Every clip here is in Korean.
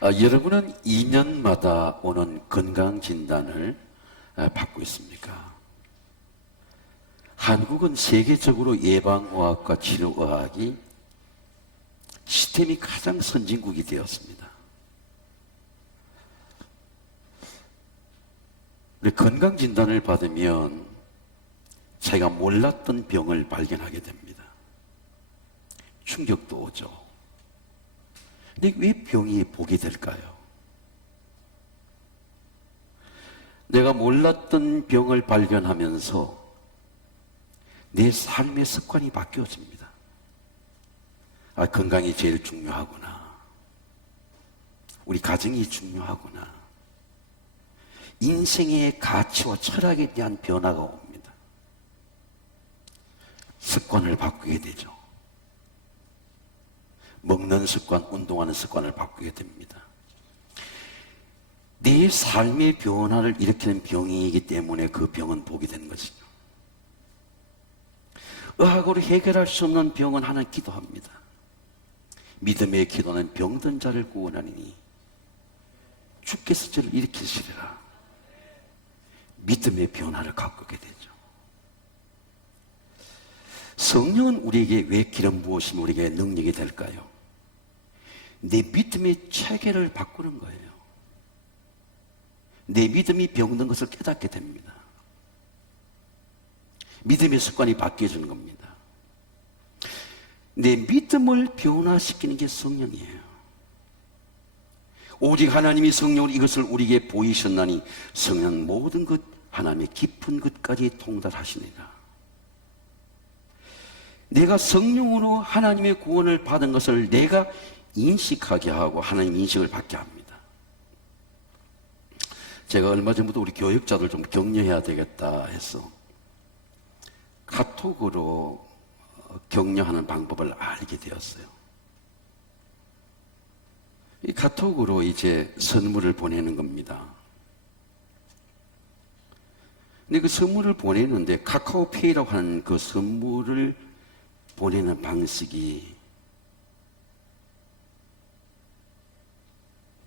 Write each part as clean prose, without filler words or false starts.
여러분은 2년마다 오는 건강진단을 받고 있습니까? 한국은 세계적으로 예방의학과 치료의학이 시스템이 가장 선진국이 되었습니다. 우리 건강진단을 받으면 자기가 몰랐던 병을 발견하게 됩니다. 충격도 오죠. 근데 왜 병이 보게 될까요? 내가 몰랐던 병을 발견하면서 내 삶의 습관이 바뀌어집니다. 건강이 제일 중요하구나. 우리 가정이 중요하구나. 인생의 가치와 철학에 대한 변화가 옵니다. 습관을 바꾸게 되죠. 먹는 습관, 운동하는 습관을 바꾸게 됩니다. 내 삶의 변화를 일으키는 병이기 때문에 그 병은 보게 되는 것이죠. 의학으로 해결할 수 없는 병은 하나는 기도합니다. 믿음의 기도는 병든 자를 구원하리니 주께서 저를 일으키시리라. 믿음의 변화를 가꾸게 되죠. 성령은 우리에게 왜 기름 부으시면 우리에게 능력이 될까요? 내 믿음의 체계를 바꾸는 거예요. 내 믿음이 병든 것을 깨닫게 됩니다. 믿음의 습관이 바뀌어지는 겁니다. 내 믿음을 변화시키는 게 성령이에요. 오직 하나님이 성령으로 이것을 우리에게 보이셨나니 성령은 모든 것 하나님의 깊은 것까지 통달하시니라. 내가 성령으로 하나님의 구원을 받은 것을 내가 인식하게 하고 하나님 인식을 받게 합니다. 제가 얼마 전부터 우리 교육자들 좀 격려해야 되겠다 해서 카톡으로 격려하는 방법을 알게 되었어요. 이 카톡으로 이제 선물을 보내는 겁니다. 근데 그 선물을 보내는데 카카오페이라고 하는 그 선물을 보내는 방식이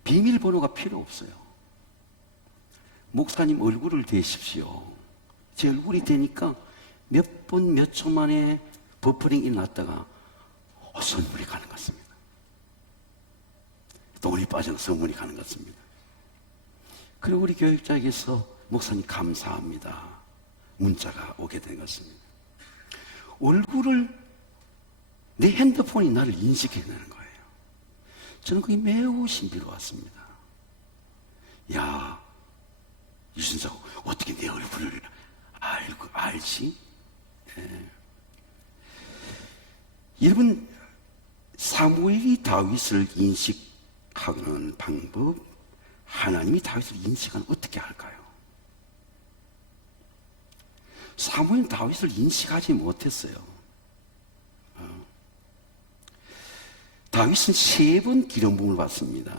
비밀번호가 필요 없어요. 목사님 얼굴을 대십시오. 제 얼굴이 되니까 몇 분 몇 초 만에 버퍼링이 났다가 선물이 가는 것 같습니다. 돈이 빠져서 선물이 가는 것 같습니다. 그리고 우리 교육자에게서 목사님 감사합니다. 문자가 오게 된 것 같습니다. 얼굴을 내 핸드폰이 나를 인식해내는 거예요. 저는 그게 매우 신비로웠습니다. 야, 유순석 어떻게 내 얼굴을 알지? 네. 여러분, 사무엘이 다윗을 인식하는 방법, 하나님이 다윗을 인식하는 어떻게 할까요? 사무엘은 다윗을 인식하지 못했어요. 다윗은 3번 기름 부음을 받습니다.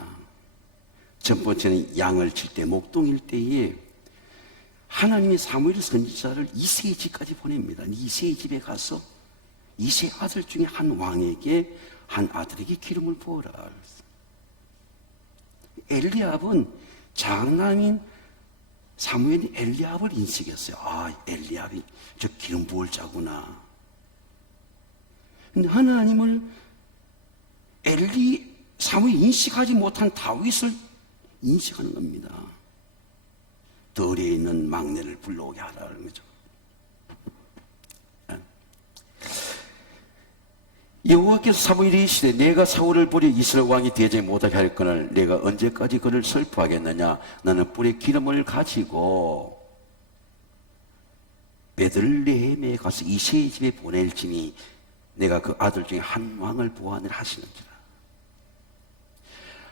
첫 번째는 양을 칠 때, 목동일 때에 하나님이 사무엘 선지자를 이새의 집까지 보냅니다. 이새의 집에 가서 이새 아들 중에 한 왕에게, 한 아들에게 기름을 부어라. 엘리압은 장남인 사무엘이 엘리압을 인식했어요. 엘리압이 저 기름 부을 자구나. 근데 하나님을 사무엘이 인식하지 못한 다윗을 인식하는 겁니다. 덜에 있는 막내를 불러오게 하라는 거죠. 여호와께서 사무엘에게 이르시되 내가 사울을 버려 이스라엘 왕이 되지 못하게 할 거를 내가 언제까지 그를 슬퍼하겠느냐. 나는 뿔에 기름을 가지고 베들레헴에 가서 이새의 집에 보낼지니 내가 그 아들 중에 한 왕을 보아내라 하시는지라.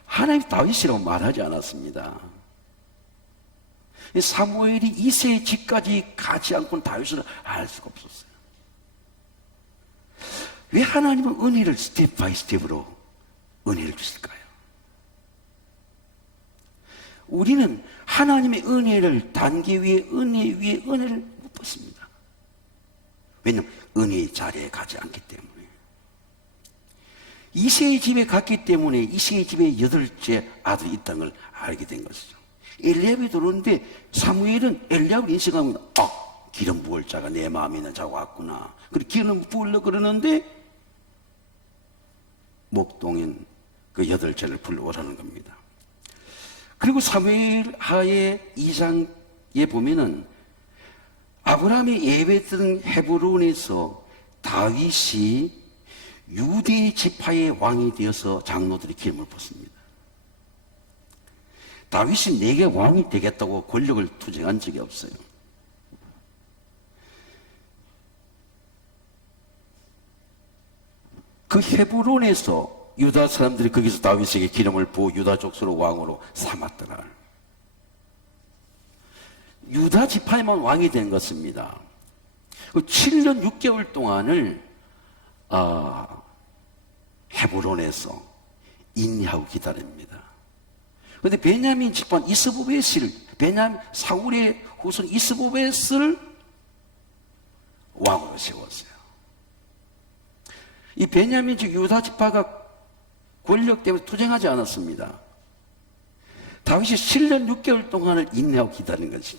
하나님 다윗이라고 말하지 않았습니다. 사무엘이 이새의 집까지 가지 않고는 다윗을 알 수가 없었어요. 왜 하나님은 은혜를 스텝 바이 스텝으로 은혜를 주실까요? 우리는 하나님의 은혜를 단계 위에 은혜 위에 은혜를 못 받습니다. 왜냐하면 은혜의 자리에 가지 않기 때문에. 이새의 집에 갔기 때문에 이새의 집에 8째 아들이 있다는 걸 알게 된 것이죠. 엘리압이 들어오는데 사무엘은 엘리압을 인식하면 기름 부을 자가 내 마음에 있는 자가 왔구나. 그리고 기름 부으려고 그러는데 목동인 그 8째를 불러오라는 겁니다. 그리고 사무엘 하의 2장에 보면은 아브라함이 예배드린 헤브론에서 다윗이 유대 지파의 왕이 되어서 장로들이 기름을 붓습니다. 다윗이 내게 왕이 되겠다고 권력을 투쟁한 적이 없어요. 그 헤브론에서 유다 사람들이 거기서 다윗에게 기름을 부어 유다 족속으로 왕으로 삼았더라. 유다 지파에만 왕이 된 것입니다. 그 7년 6개월 동안을 헤브론에서 인내하고 기다립니다. 그런데 베냐민 집안 이스보벳을, 사울의 후손 이스보벳을 왕으로 세웠어요. 이 베냐민 즉 유다 지파가 권력 때문에 투쟁하지 않았습니다. 다윗이 7년 6개월 동안을 인내하고 기다린 거지.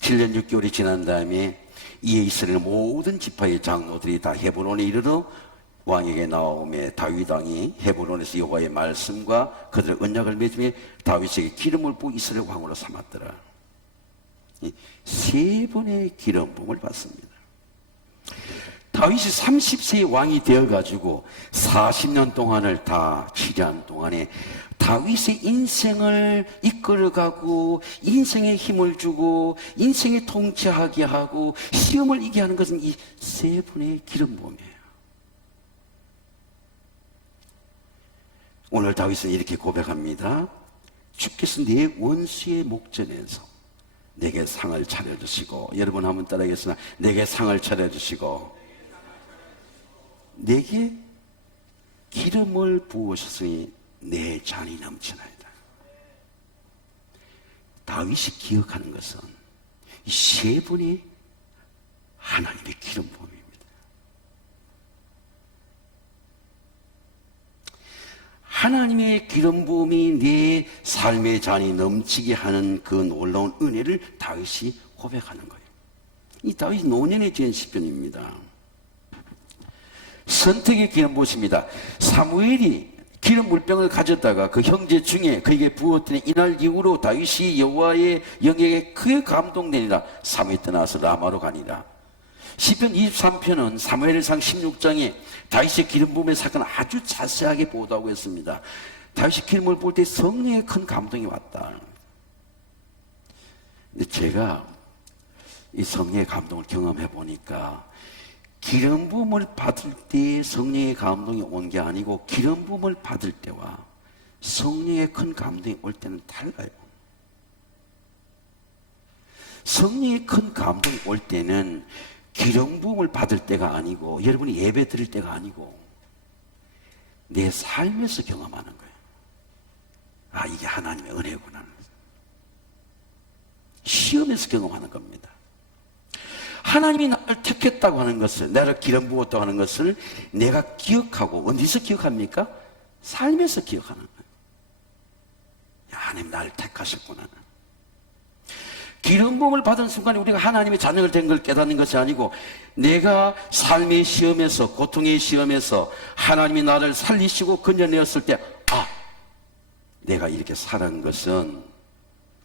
7년 6개월이 지난 다음에 이에 이스라엘 모든 지파의 장로들이 다 헤브론에 이르러 왕에게 나오매 다윗 왕이 헤브론에서 여호와의 말씀과 그들의 언약을 맺으며 다윗에게 기름을 부어 이스라엘 왕으로 삼았더라. 3번의 기름 부음을 받습니다. 다윗이 30세의 왕이 되어가지고 40년 동안을 다 치료한 동안에 다윗의 인생을 이끌어가고 인생에 힘을 주고 인생에 통치하게 하고 시험을 이기게 하는 것은 이 3분의 기름 부음이에요. 오늘 다윗은 이렇게 고백합니다. 주께서 내 원수의 목전에서 내게 상을 차려주시고, 여러분 한번 따라하겠습니다. 내게 상을 차려주시고 내게 기름을 부으셨으니 내 잔이 넘치나이다. 다윗이 기억하는 것은 이 3분의 하나님의 기름 부음입니다. 하나님의 기름 부음이 내 삶의 잔이 넘치게 하는 그 놀라운 은혜를 다윗이 고백하는 거예요. 이 다윗이 노년에 지은 시편입니다. 선택의 기름 부으십니다. 사무엘이 기름 물병을 가졌다가 그 형제 중에 그에게 부었더니 이날 이후로 다윗이 여호와의 영에게 크게 감동되니라. 사무엘이 떠나서 라마로 가니라. 시편 23편은 사무엘상 16장에 다윗의 기름 부음의 사건을 아주 자세하게 보도하고 있습니다. 다윗이 기름을 부을 때 성령의 큰 감동이 왔다. 근데 제가 이 성령의 감동을 경험해 보니까 기름 부음을 받을 때 성령의 감동이 온 게 아니고 기름 부음을 받을 때와 성령의 큰 감동이 올 때는 달라요. 성령의 큰 감동이 올 때는 기름 부음을 받을 때가 아니고 여러분이 예배 드릴 때가 아니고 내 삶에서 경험하는 거예요. 이게 하나님의 은혜구나. 시험에서 경험하는 겁니다. 하나님이 나를 택했다고 하는 것을, 나를 기름 부었다고 하는 것을 내가 기억하고, 어디서 기억합니까? 삶에서 기억하는 거예요. 하나님 나를 택하셨구나. 기름 부음을 받은 순간에 우리가 하나님의 자녀가 된 걸 깨닫는 것이 아니고 내가 삶의 시험에서, 고통의 시험에서 하나님이 나를 살리시고 건져내었을 때 내가 이렇게 살은 것은,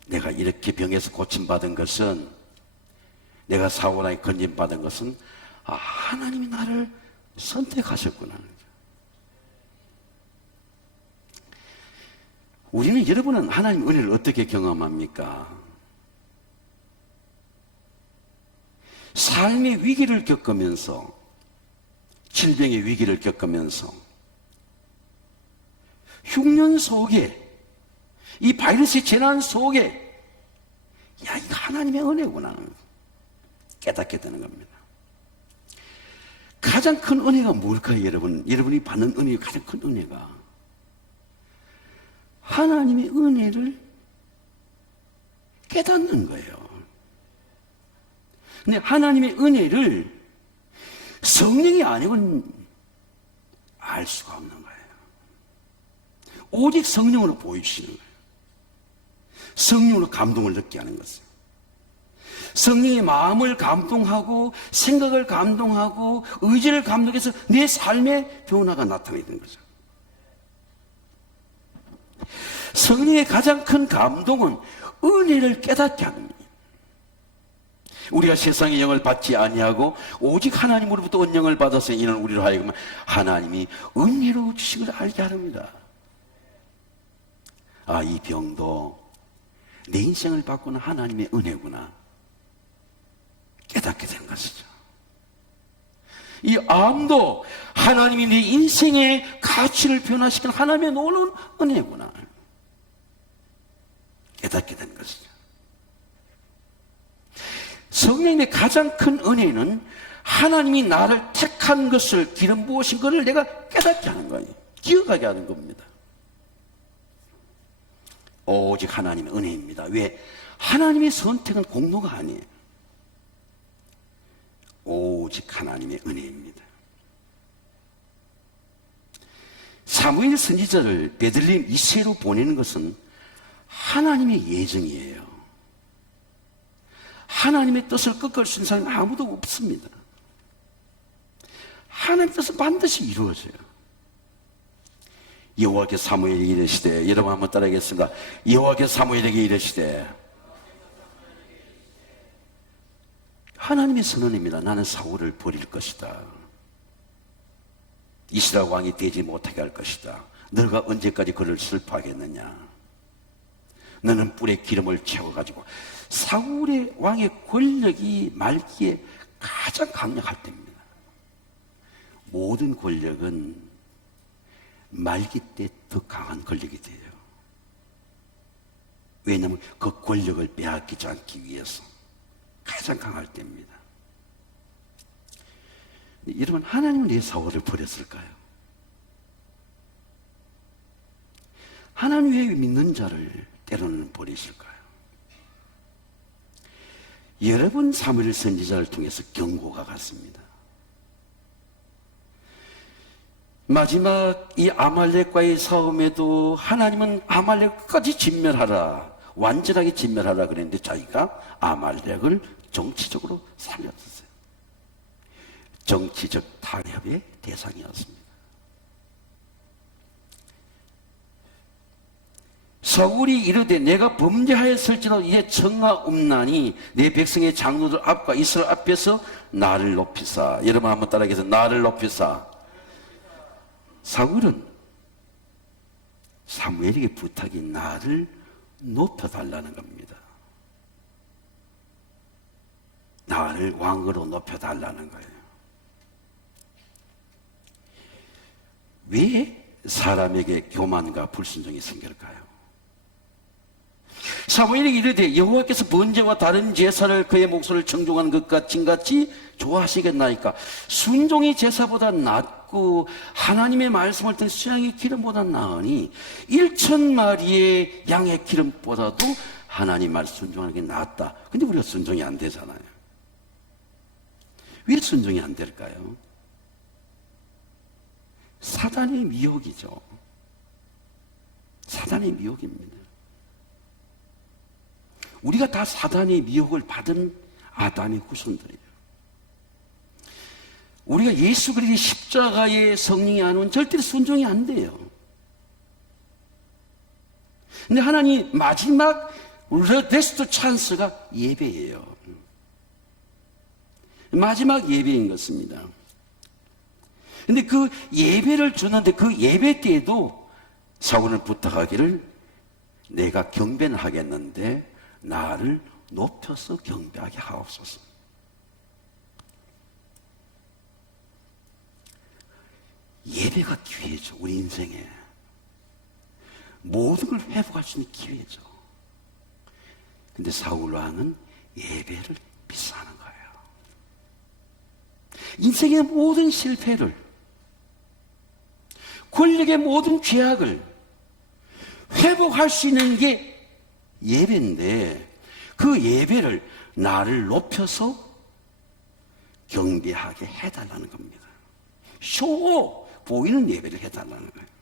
내가 이렇게 병에서 고침받은 것은, 내가 사고나에 건진받은 것은 하나님이 나를 선택하셨구나. 우리는, 여러분은 하나님의 은혜를 어떻게 경험합니까? 삶의 위기를 겪으면서, 질병의 위기를 겪으면서, 흉년 속에, 이 바이러스의 재난 속에 이거 하나님의 은혜구나 깨닫게 되는 겁니다. 가장 큰 은혜가 뭘까요, 여러분? 여러분이 받는 은혜의 가장 큰 은혜가 하나님의 은혜를 깨닫는 거예요. 근데 하나님의 은혜를 성령이 아니고는 알 수가 없는 거예요. 오직 성령으로 보여주시는 거예요. 성령으로 감동을 느끼게 하는 것이에요. 성령의 마음을 감동하고 생각을 감동하고 의지를 감동해서 내 삶의 변화가 나타나게 되는 거죠. 성령의 가장 큰 감동은 은혜를 깨닫게 하는 거예요. 우리가 세상의 영을 받지 아니하고 오직 하나님으로부터 은영을 받아서 이는 우리로 하여금 하나님이 은혜로 주신 걸 알게 합니다. 아, 이 병도 내 인생을 바꾸는 하나님의 은혜구나 깨닫게 되는 것이죠. 이 암도 하나님이 내 인생의 가치를 변화시키는 하나님의 놀라운 은혜구나 깨닫게 되는 것이죠. 성령의 가장 큰 은혜는 하나님이 나를 택한 것을 기름 부으신 것을 내가 깨닫게 하는 거예요. 기억하게 하는 겁니다. 오직 하나님의 은혜입니다. 왜? 하나님의 선택은 공로가 아니에요. 오직 하나님의 은혜입니다. 사무엘 선지자를 베들레헴 이세로 보내는 것은 하나님의 예정이에요. 하나님의 뜻을 꺾을 수 있는 사람은 아무도 없습니다. 하나님의 뜻은 반드시 이루어져요. 여호와께서 사무엘에게 이르시되, 여러분 한번 따라하겠습니다. 여호와께서 사무엘에게 이르시되, 하나님의 선언입니다. 나는 사울을 버릴 것이다. 이스라엘 왕이 되지 못하게 할 것이다. 너가 언제까지 그를 슬퍼하겠느냐. 너는 뿔에 기름을 채워가지고. 사울의 왕의 권력이 말기에 가장 강력할 때입니다. 모든 권력은 말기 때 더 강한 권력이 돼요. 왜냐하면 그 권력을 빼앗기지 않기 위해서 가장 강할 때입니다. 여러분, 하나님은 왜 사울을 버렸을까요? 하나님 왜 믿는 자를 때로는 버리실까요? 여러 번 사무엘 선지자를 통해서 경고가 갔습니다. 마지막 이 아말렉과의 싸움에도 하나님은 아말렉까지 진멸하라, 완전하게 진멸하라 그랬는데 자기가 아말렉을 정치적으로 살렸었어요. 정치적 탄압의 대상이었습니다. 사울이 이르되 내가 범죄하였을지라도 이제 청하 없나니 내 백성의 장로들 앞과 이스라엘 앞에서 나를 높이사. 여러분 한번 따라하겠습니다. 나를 높이사. 사울은 사무엘에게 부탁이 나를 높여달라는 겁니다. 나를 왕으로 높여달라는 거예요. 왜 사람에게 교만과 불순종이 생길까요? 사무엘에게 이르되 여호와께서 번제와 다른 제사를 그의 목소리를 청종하는 것과 진같이 좋아하시겠나이까. 순종이 제사보다 낫고 하나님의 말씀을 듣는 수양의 기름보다 나으니 1,000마리의 양의 기름보다도 하나님 말씀 순종하는 게 낫다. 근데 우리가 순종이 안 되잖아요. 왜 순종이 안 될까요? 사단의 미혹이죠. 사단의 미혹입니다. 우리가 다 사단의 미혹을 받은 아담의 후손들이에요. 우리가 예수 그리스도의 십자가의 성령이 안 오면 절대로 순종이 안 돼요. 근데 하나님 마지막 레스트 찬스가 예배예요. 마지막 예배인 것입니다. 근데 그 예배를 주는데 그 예배 때에도 사울은 부탁하기를 내가 경배는 하겠는데 나를 높여서 경배하게 하옵소서. 예배가 기회죠. 우리 인생에 모든 걸 회복할 수 있는 기회죠. 근데 사울 왕은 예배를 비싸는 거예요. 인생의 모든 실패를, 권력의 모든 죄악을 회복할 수 있는 게 예배인데 그 예배를 나를 높여서 경배하게 해달라는 겁니다. 쇼! 보이는 예배를 해달라는 거예요.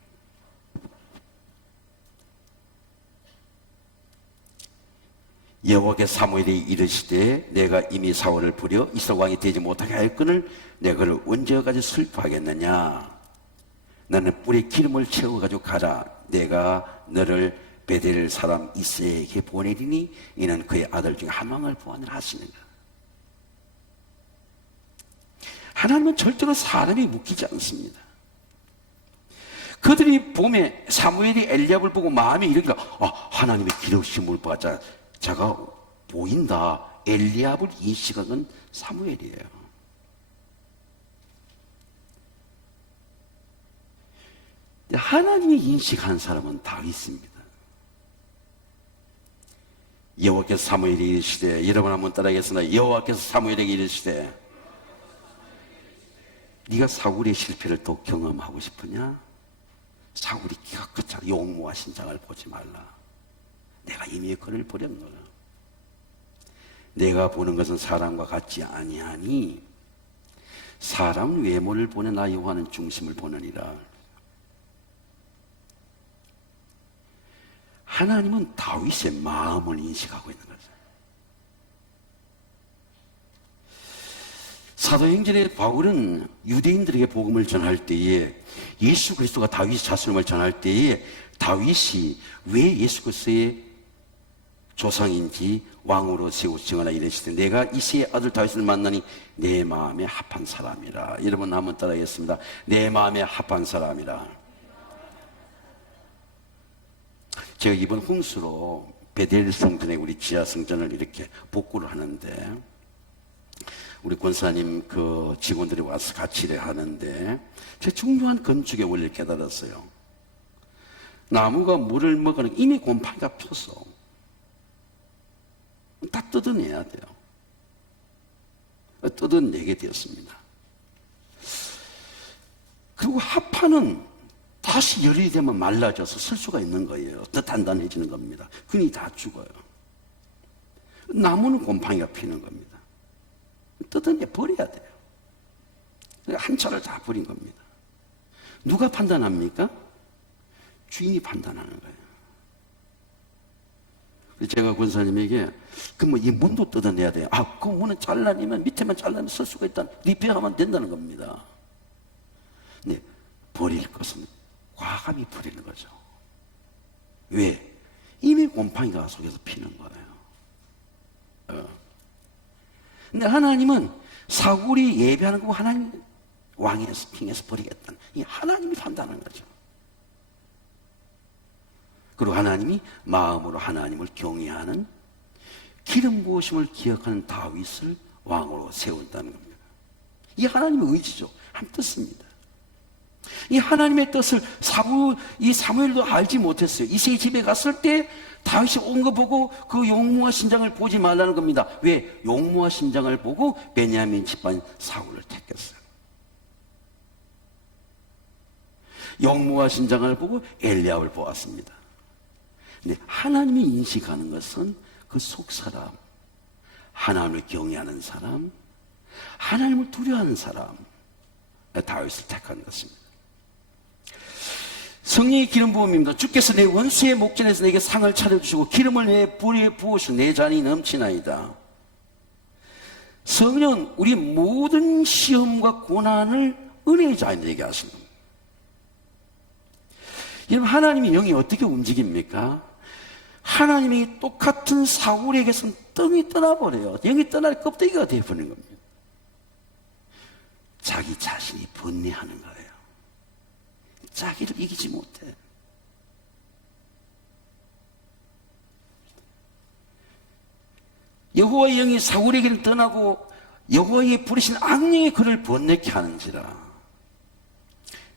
여호와께서 사무엘이 이르시되 내가 이미 사울을 부려 이스라엘 왕이 되지 못하게 하였거늘 내가 그를 언제까지 슬퍼하겠느냐. 나는 뿔에 기름을 채워가지고 가라. 내가 너를 베델 사람 이새에게 보내리니 이는 그의 아들 중에 한 왕을 보아느라 하시는 거야. 하나님은 절대로 사람이 묶이지 않습니다. 그들이 봄에 사무엘이 엘리압을 보고 마음이 이르기를 하나님의 기름심을 받자 자가 보인다. 엘리압을 인식한 건 사무엘이에요. 하나님이 인식한 사람은 다윗입니다. 여호와께서 사무엘에게 이르시되, 여러분 한번 따라하겠습니다. 여호와께서 사무엘에게 이르시되, 네가 사울의 실패를 또 경험하고 싶으냐? 사울이 기가 끝차려 용모와 신장을 보지 말라. 내가 이미 그를 버렸노라. 내가 보는 것은 사람과 같지 아니하니 사람 외모를 보내 나 여호와는 중심을 보느니라. 하나님은 다윗의 마음을 인식하고 있는 거죠. 사도행전의 바울은 유대인들에게 복음을 전할 때에 예수 그리스도가 다윗 자손임을 전할 때에 다윗이 왜 예수 그리스도의 조상인지 왕으로 세우시 증언하 이르시되 내가 이새의 아들 다윗을 만나니 내 마음에 합한 사람이라. 여러분 한번 따라하겠습니다. 내 마음에 합한 사람이라. 제가 이번 홍수로 베델 성전에 우리 지하 성전을 이렇게 복구를 하는데 우리 권사님 그 직원들이 와서 같이 일을 하는데 제가 중요한 건축의 원리를 깨달았어요. 나무가 물을 먹으면 이미 곰팡이가 폈어. 다 뜯어내야 돼요. 뜯어내게 되었습니다. 그리고 합판은 다시 열이 되면 말라져서 쓸 수가 있는 거예요. 더 단단해지는 겁니다. 균이 다 죽어요. 나무는 곰팡이가 피는 겁니다. 뜯어내 버려야 돼요. 한 차를 다 버린 겁니다. 누가 판단합니까? 주인이 판단하는 거예요. 제가 권사님에게 그럼 이 문도 뜯어내야 돼요. 그 문은 잘라내면 밑에만 잘라내면 쓸 수가 있다. 리페어하면 된다는 겁니다. 네, 버릴 것은 과감히 버리는 거죠. 왜? 이미 곰팡이가 속에서 피는 거예요. 근데 하나님은 사울이 예배하는 거 하나님 왕에서 킹에서 버리겠다는 이 하나님이 판단하는 거죠. 그리고 하나님이 마음으로 하나님을 경외하는 기름 부으심을 기억하는 다윗을 왕으로 세운다는 겁니다. 이 하나님의 의지죠. 한 뜻입니다. 이 하나님의 뜻을 사무엘도 알지 못했어요. 이새의 집에 갔을 때 다윗이 온 거 보고 그 용모와 신장을 보지 말라는 겁니다. 왜? 용모와 신장을 보고 베냐민 집안 사울을 택했어요. 용모와 신장을 보고 엘리압을 보았습니다. 근데 하나님이 인식하는 것은 그 속사람, 하나님을 경외하는 사람, 하나님을 두려워하는 사람, 다윗을 택한 것입니다. 성령의 기름 부음입니다. 주께서 내 원수의 목전에서 내게 상을 차려주시고 기름을 내 불에 부으시고 내 잔이 넘치나이다. 성령은 우리 모든 시험과 고난을 은혜의 자인들에게 하시는 겁니다. 여러분, 하나님의 영이 어떻게 움직입니까? 하나님이 똑같은 사울에게서는 떵이 떠나버려요. 영이 떠날 껍데기가 되어버리는 겁니다. 자기 자신이 번뇌하는 거예요. 자기를 이기지 못해. 여호와의 영이 사울에게는 떠나고 여호와의 부르신 악령이 그를 번뇌케 하는지라.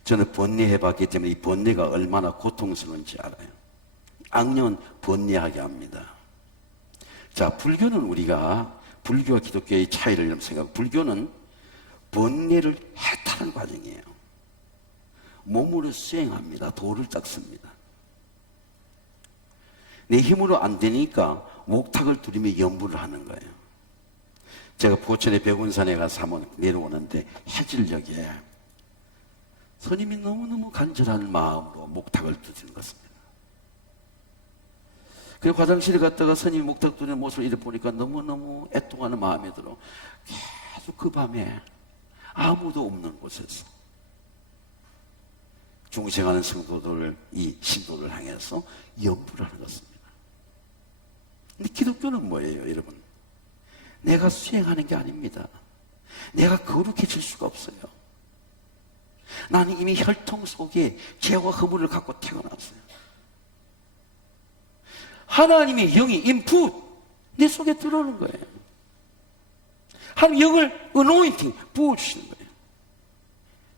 저는 번뇌해봤기 때문에 이 번뇌가 얼마나 고통스러운지 알아요. 악령은 번뇌하게 합니다. 자, 불교는 우리가 불교와 기독교의 차이를 좀 생각하고, 불교는 번뇌를 해탈하는 과정이에요. 몸으로 수행합니다. 도를 닦습니다. 내 힘으로 안 되니까 목탁을 두르며 연부를 하는 거예요. 제가 포천의 백운산에 가서 한번 내려오는데 해질녘에 스님이 너무너무 간절한 마음으로 목탁을 두드리는 것입니다. 그리고 화장실에 갔다가 스님이 목탁 두드리는 모습을 이렇게 보니까 너무너무 애통하는 마음이 들어 계속 그 밤에 아무도 없는 곳에서 중생하는 성도들, 이 신도를 향해서 연부를 하는 것입니다. 근데 기독교는 뭐예요, 여러분? 내가 수행하는 게 아닙니다. 내가 거룩해질 수가 없어요. 나는 이미 혈통 속에 죄와 허물을 갖고 태어났어요. 하나님의 영이 인풋 내 속에 들어오는 거예요. 하나님 영을 어노인팅 부어주시는 거예요.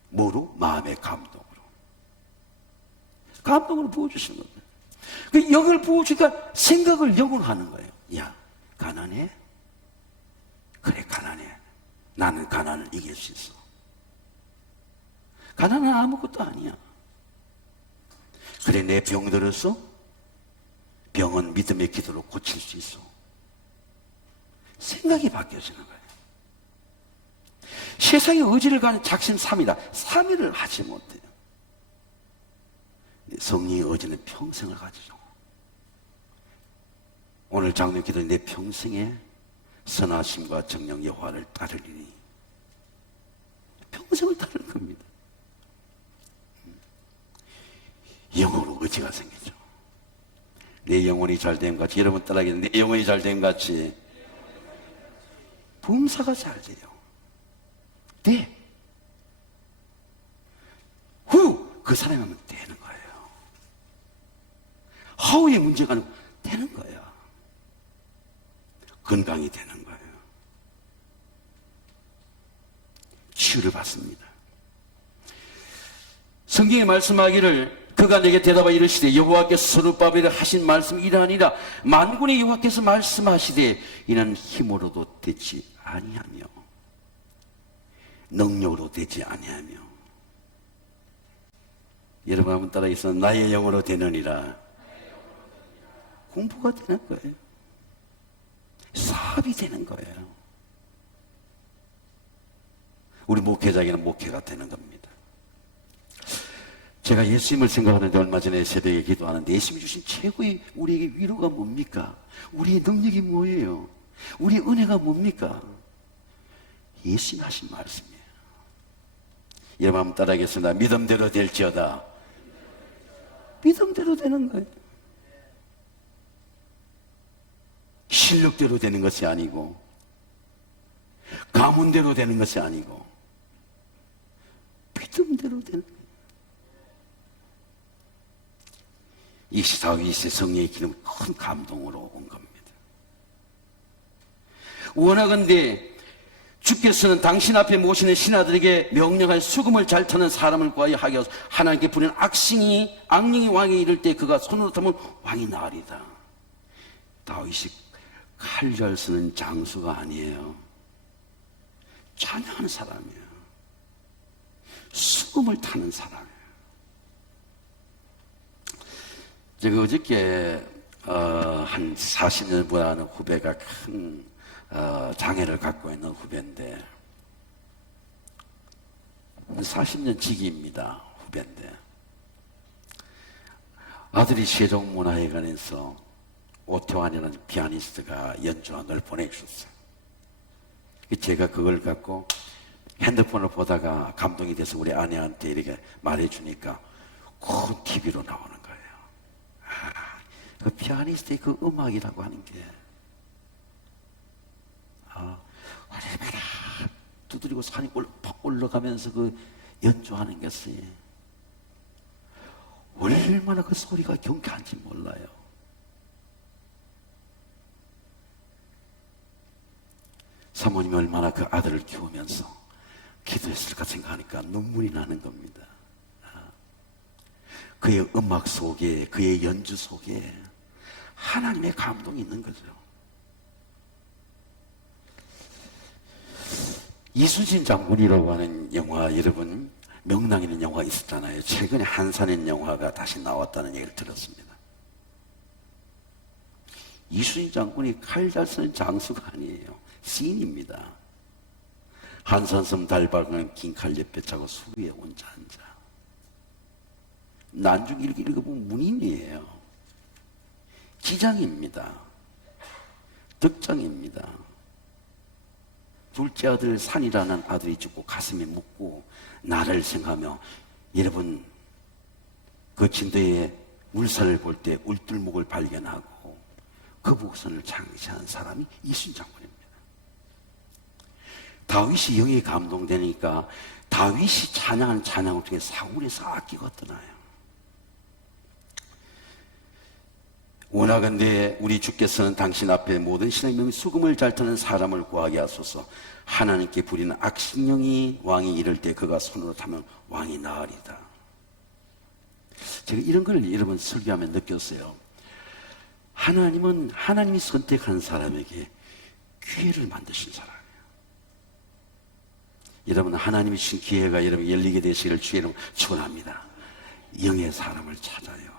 뭐로? 마음의 감동으로. 감동으로 부어주시는 겁니다. 그 영을 부어주니까 생각을 영으로 하는 거예요. 야, 가난해? 그래, 가난해. 나는 가난을 이길 수 있어. 가난은 아무것도 아니야. 그래, 내 병 들었어? 병은 믿음의 기도로 고칠 수 있어. 생각이 바뀌어지는 거예요. 세상에 의지를 가는 작심 삼위다. 삼위를 하지 못해요. 성령의 의지는 평생을 가지죠. 오늘 장로 기도 내 평생에 선하심과 정령 여호와를 따르리니 평생을 따를 겁니다. 영으로 의지가 생기죠. 내 영혼이 잘됨 같이, 여러분 따라하겠는데 내 영혼이 잘됨 같이 범사가 잘 돼요. 네. 그 사람이 하면 되는 거예요. 하우의 문제가 되는 거예요. 건강이 되는 거예요. 치유를 받습니다. 성경에 말씀하기를 그가 내게 대답하여 이르시되 여호와께서 스룹바벨에 하신 말씀이 이러하니라. 만군의 여호와께서 말씀하시되 이는 힘으로도 되지 아니하며 능력으로 되지 아니하며. 여러분 한번 따라해서 나의 영으로 되느니라. 공부가 되는 거예요. 사업이 되는 거예요. 우리 목회자에게는 목회가 되는 겁니다. 제가 예수님을 생각하는데 얼마 전에 새벽에 기도하는데 예수님이 주신 최고의 우리에게 위로가 뭡니까? 우리의 능력이 뭐예요? 우리의 은혜가 뭡니까? 예수님이 하신 말씀이에요. 여러분 한번 따라하겠습니다. 믿음대로 될지어다. 믿음대로 되는 거예요. 실력대로 되는 것이 아니고 가문대로 되는 것이 아니고 믿음대로 되는 거예요. 24위 2세 성령의 기름 큰 감동으로 온 겁니다. 원하건대 주께서는 당신 앞에 모시는 신하들에게 명령할 수금을 잘 타는 사람을 구하여 하게 하소서. 하나님께 부리는 악령이 왕에 이를 때 그가 손으로 타면 왕이 나으리다. 다윗이 칼 잘 쓰는 장수가 아니에요. 찬양하는 사람이에요. 수금을 타는 사람이에요. 제가 어저께 한 40년 보다는 후배가 큰 장애를 갖고 있는 후배인데 40년 지기입니다. 후배인데 아들이 세종문화회관에서 오태환이라는 피아니스트가 연주한 걸 보내주셨어요. 제가 그걸 갖고 핸드폰을 보다가 감동이 돼서 우리 아내한테 이렇게 말해주니까 큰 TV로 나오는 거예요. 그 피아니스트의 그 음악이라고 하는 게 얼마나 두드리고 산이 올라가면서 그 연주하는 것이 얼마나 그 소리가 경쾌한지 몰라요. 사모님이 얼마나 그 아들을 키우면서 기도했을까 생각하니까 눈물이 나는 겁니다. 그의 음악 속에, 그의 연주 속에 하나님의 감동이 있는 거죠. 이수진 장군이라고 하는 영화, 여러분 명랑이라는 영화 있었잖아요. 최근에 한산의 영화가 다시 나왔다는 얘기를 들었습니다. 이수진 장군이 칼 잘 쓰는 장수가 아니에요. 시인입니다. 한산섬 달박은 긴 칼 옆에 차고 수위에 혼자 앉아. 난중 이렇게 읽어보면 문인이에요. 기장입니다. 덕장입니다. 둘째 아들 산이라는 아들이 죽고 가슴에 묻고 나를 생각하며, 여러분 그 진도의 물살을 볼 때 울들목을 발견하고 거북선을 창시한 사람이 이순 장군입니다. 다윗이 영에 감동되니까 다윗이 찬양하는 찬양 중에 사울에서 악기가 떠나요. 원하건대 우리 주께서는 당신 앞에 모든 신의 명 수금을 잘 타는 사람을 구하게 하소서. 하나님께 부리는 악신령이 왕이 이를 때 그가 손으로 타면 왕이 나으리다. 제가 이런 걸 여러분 설교하면 느꼈어요. 하나님은 하나님이 선택한 사람에게 기회를 만드신 사람이에요. 여러분, 하나님이 주신 기회가 여러분 열리게 되시기를 주의 이름으로 축원합니다. 영의 사람을 찾아요.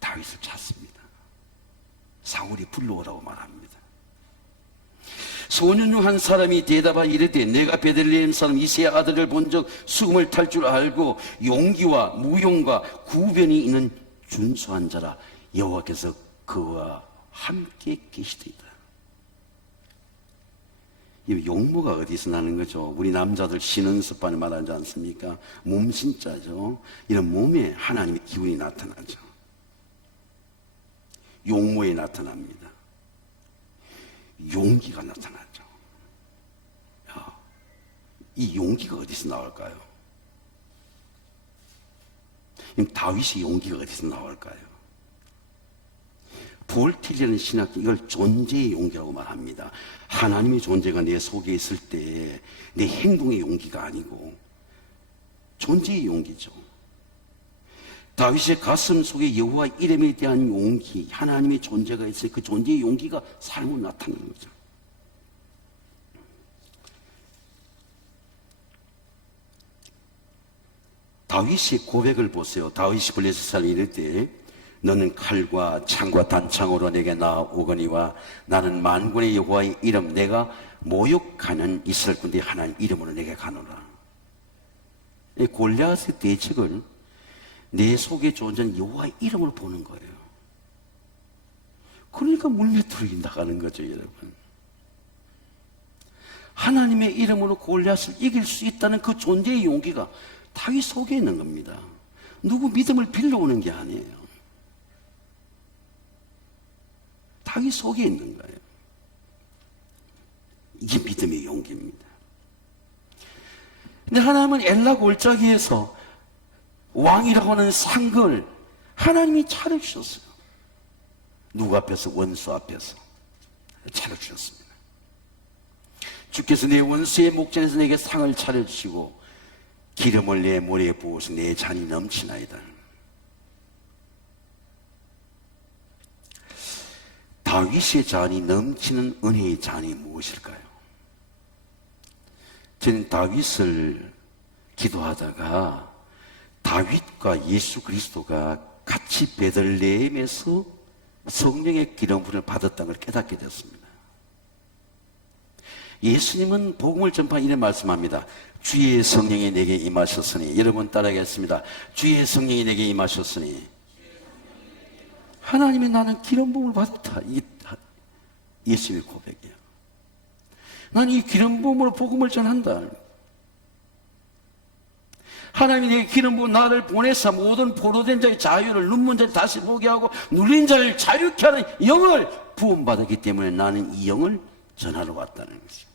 다윗을 찾습니다. 사울이 불러오라고 말합니다. 소년 중 한 사람이 대답하 이르되 내가 베들레헴 사람 이새의 아들을 본 적 수금을 탈 줄 알고 용기와 무용과 구변이 있는 준수한 자라. 여호와께서 그와 함께 계시리이다. 이 용모가 어디서 나는 거죠? 우리 남자들 신은습관을 말하지 않습니까? 몸신자죠. 이런 몸에 하나님의 기운이 나타나죠. 용모에 나타납니다. 용기가 나타나죠. 이 용기가 어디서 나올까요? 다윗의 용기가 어디서 나올까요? 볼티라는 신학자 이걸 존재의 용기라고 말합니다. 하나님의 존재가 내 속에 있을 때 내 행동의 용기가 아니고 존재의 용기죠. 다윗의 가슴 속에 여호와 이름에 대한 용기, 하나님의 존재가 있어요. 그 존재의 용기가 삶으로 나타나는 거죠. 다윗의 고백을 보세요. 다윗이 블레셋사를 이를 때 너는 칼과 창과 단창으로 내게 나오거니와 나는 만군의 여호와의 이름 내가 모욕하는 이스라엘 군대의 하나님 이름으로 내게 가노라. 이 골리앗의 대적을 내 속에 존재하는 여호와의 이름으로 보는 거예요. 그러니까 물맷돌이 나가는 거죠, 여러분. 하나님의 이름으로 골리앗을 이길 수 있다는 그 존재의 용기가 다윗 속에 있는 겁니다. 누구 믿음을 빌려오는 게 아니에요. 다윗 속에 있는 거예요. 이게 믿음의 용기입니다. 근데 하나님은 엘라 골짜기에서 왕이라고 하는 상급을 하나님이 차려주셨어요. 누구 앞에서? 원수 앞에서 차려주셨습니다. 주께서 내 원수의 목전에서 내게 상을 차려주시고 기름을 내 머리에 부어서 내 잔이 넘치나이다. 다윗의 잔이 넘치는 은혜의 잔이 무엇일까요? 저는 다윗을 기도하다가 다윗과 예수 그리스도가 같이 베들레헴에서 성령의 기름 부음을 받았다는 걸 깨닫게 되었습니다. 예수님은 복음을 전파한 이래 말씀합니다. 주의 성령이 내게 임하셨으니, 여러분 따라하겠습니다. 주의 성령이 내게 임하셨으니 하나님이 나는 기름 부음을 받았다. 이게 예수님의 고백이에요. 나는 이 기름 부음으로 복음을 전한다. 하나님이 내게 기름 부어 나를 보내사 모든 포로된 자의 자유를, 눈먼 자를 다시 보게 하고 눌린 자를 자유케 하는 영을 부음받았기 때문에 나는 이 영을 전하러 왔다는 것이죠.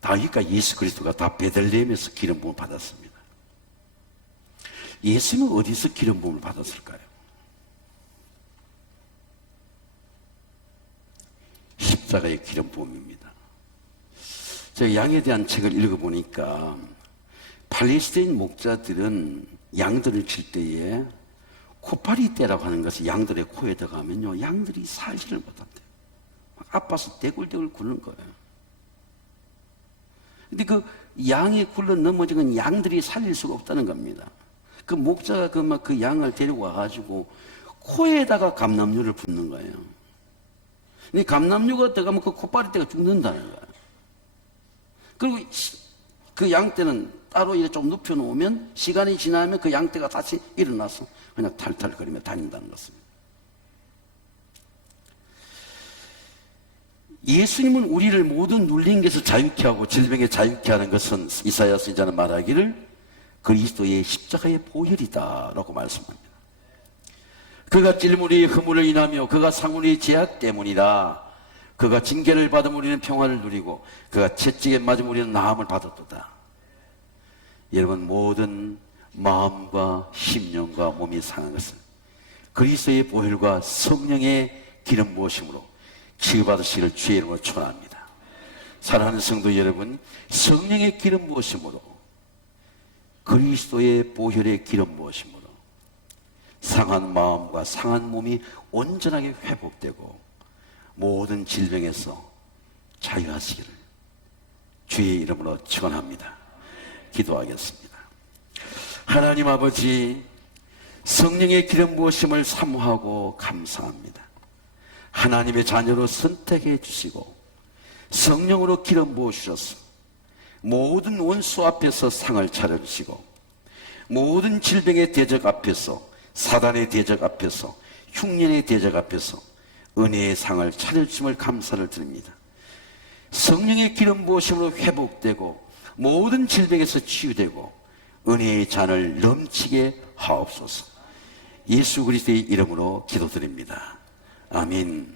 다윗과 예수 그리스도가 다 베들레헴에서 기름 부음을 받았습니다. 예수님은 어디서 기름 부음을 받았을까요? 십자가의 기름 부음입니다. 제가 양에 대한 책을 읽어보니까 팔레스타인 목자들은 양들을 칠 때에 코파리 떼라고 하는 것을 양들의 코에 들어가면요 양들이 살지를 못한대요. 막 아파서 대굴대굴 굴는 거예요. 근데 그 양이 굴러 넘어진 건 양들이 살릴 수가 없다는 겁니다. 그 목자가 그 양을 데리고 와가지고 코에다가 감람류를 붓는 거예요. 근데 감람류가 들어가면 그 코파리 떼가 죽는다는 거예요. 그리고 그 양떼는 따로 이렇게 좀 눕혀놓으면 시간이 지나면 그 양떼가 다시 일어나서 그냥 탈탈거리며 다닌다는 것입니다. 예수님은 우리를 모든 눌린 것을 자유케 하고 질병에 자유케 하는 것은 이사야 선지자는 말하기를 그리스도의 십자가의 보혈이다 라고 말씀합니다. 그가 찔림 우리의 허물을 인하며 그가 상 우리의 죄악 때문이다. 그가 징계를 받음 우리는 평화를 누리고 그가 채찍에 맞음 우리는 나음을 받았도다. 여러분, 모든 마음과 심령과 몸이 상한 것은 그리스도의 보혈과 성령의 기름 부으심으로 치유받으시기를 주의 이름으로 축원합니다. 사랑하는 성도 여러분, 성령의 기름 부으심으로 그리스도의 보혈의 기름 부으심으로 상한 마음과 상한 몸이 온전하게 회복되고 모든 질병에서 자유하시기를 주의 이름으로 축원합니다. 기도하겠습니다. 하나님 아버지, 성령의 기름 부으심을 사모하고 감사합니다. 하나님의 자녀로 선택해 주시고 성령으로 기름 부으셔서 모든 원수 앞에서 상을 차려주시고 모든 질병의 대적 앞에서, 사단의 대적 앞에서, 흉년의 대적 앞에서 은혜의 상을 차려주심을 감사를 드립니다. 성령의 기름 부으심으로 회복되고 모든 질병에서 치유되고 은혜의 잔을 넘치게 하옵소서. 예수 그리스도의 이름으로 기도드립니다. 아멘.